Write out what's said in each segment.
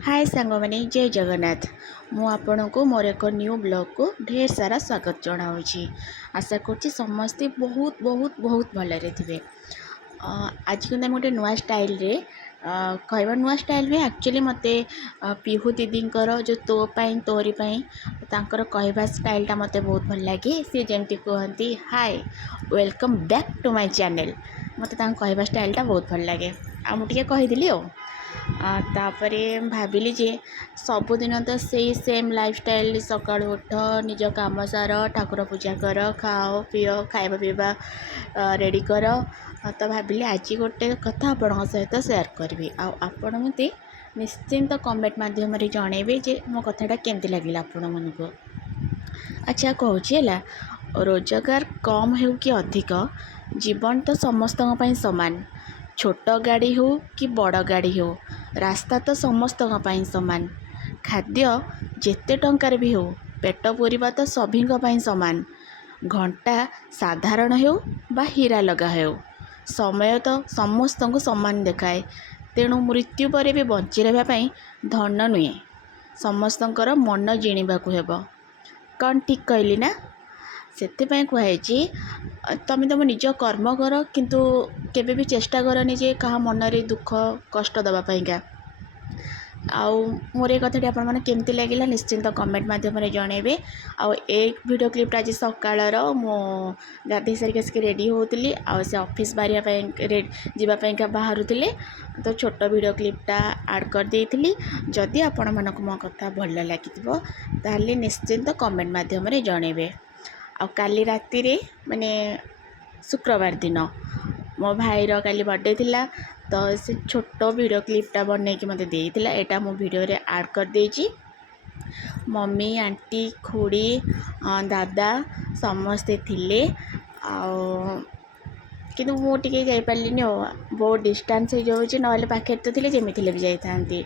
हाय सांगमाने जय जगन्नाथ। मु आपण को मोर एक न्यू ब्लॉग को ढेर सारा स्वागत जनाऊँगी। आशा कर समस्ते बहुत बहुत बहुत भलरे थे। आज के गोटे नुआ स्टाइल रे कहवा नुआ स्टाइल में एक्चुअली मत पीहू दीदी जो तो पाई तोरी पाई तांकर कहवा स्टाइलटा मत बहुत भल लगे। सी जमी कहती hi welcome back to my channel. मत कहवा स्टाइलटा बहुत भल लगे आ मुझे कहीदेली तापर भाविली जे सबुदिन तो से सेम लाइफस्टाइल सका उठ निज कम सार ठाकुर पूजा कर खाओ पिओ खाଇବା पीवा रेडी कर। तो भाविली आज गोटे कथा आपण सहित सेयार करी आपण मत निश्चिंत कमेंट मध्यम जनइबे जे मो कथाटा केमती लगे आपण मानक। अच्छा कहूँ रोजगार कम हो कि अधिक जीवन तो समस्त सामान छोट गाड़ी हो कि बड़ गाड़ी हो रास्ता तो समस्त सामान खाद्य जेते टंकार भी हो पेट पूरिबा तो सभी सामान घंटा साधारण हो बा हीरा लगा हो समय तो समस्त को सामान देखाए। तेणु मृत्यु पर भी बंची रही धन नुहे समस्तंकर मन जिणवाक हेब। कौन ठीक कहली ना? से कहुई तुम तुम निज कर्म कर किंतु केबे भी चेष्टा करनी जे कहा मनरे दुख कष्ट दवापाईका। आउ मोर ये कथाटी आपण मैंने केमती लगे निश्चिंत कमेंट मध्यम जनइबे। आउ एक वीडियो क्लिपटा आज सकाळर मो गाधे सारिक आसिक रेडी होती से ऑफिस जावाई बाहरुले तो छोट वीडियो क्लिपटा आड कर देइथिली। जदि आपण मानक मो कथा भल लगी ताले निश्चिंत कमेंट मध्यम जनइबे। आ काली राति रे माने शुक्रवार दिन मो भाईर काली बर्थडे थिला तो से छोट वीडियो क्लिपटा बन कि मत देइथिला एटा मो वीडियो रे ऐड कर देछि। मम्मी आंटी खुड़ी दादा समस्ते थिले किंतु मुझे जापारे बहुत डिस्टेंस हो जाऊँगी ना पाखे तो थे जमी भी जाती।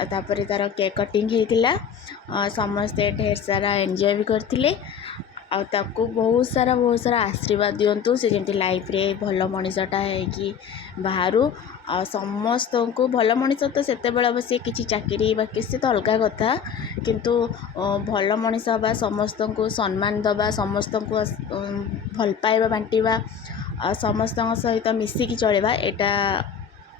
तापर तार केक कटिंग होता समस्ते ढेर सारा एंजॉय भी करते आकु बहुत सारा आशीर्वाद दिंतु से जमी लाइफ रे भल मनीषटा है बाहर आ समस्त को भल मनीष तो से बस किसी चाकरी बाकी से तो अलग कथा किंतु भल मनीष हवा समस्त को सम्मान दबा समस्त को भल पाइबा बांटिबा समस्त सहित मिसिकी चलवा यहाँ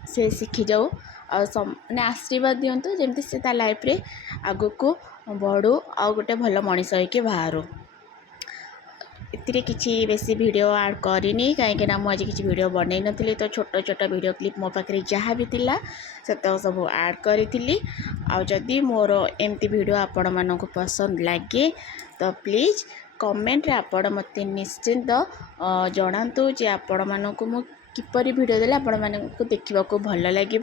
से शिखी जाऊ मैंने आशीर्वाद दिंतु जमती से ता लाइफ रे आगु को बढ़ू आ गोटे भल मनीष होइके बाहर। इतने किसी बेसी वीडियो ऐड करनी कहीं मुझे किसी वीडियो बनई नी तो छोट छोट वीडियो क्लिप मो पाखे जहाँ भी थिला से सब ऐड करी। आदि मोर एमती वीडियो आपण मानक पसंद लगे तो प्लीज़ कमेंट रे आपण मत निश्चिंत जनातु जे आपण मानक मु किपरि वीडियो देले आपण मानक देखा भल लगे।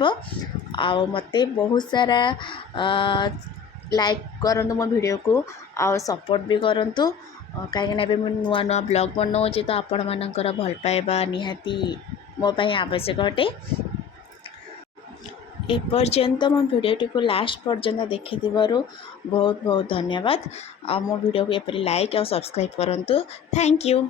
आ मते बहुत सारा लाइक करंतु मो वीडियो को आ सपोर्ट भी करंतु कहीं नुआ नुआ ब्लॉग बनाऊे तो आपण मानकर भल पाइबा निहाती मो पाई आवश्यक अटे। एपर्यंत मो वीडियोटी को लास्ट पर्यंत देखि बहुत बहुत धन्यवाद। आ मो वीडियो को एपरी लाइक और सब्सक्राइब करंतु। Thank you.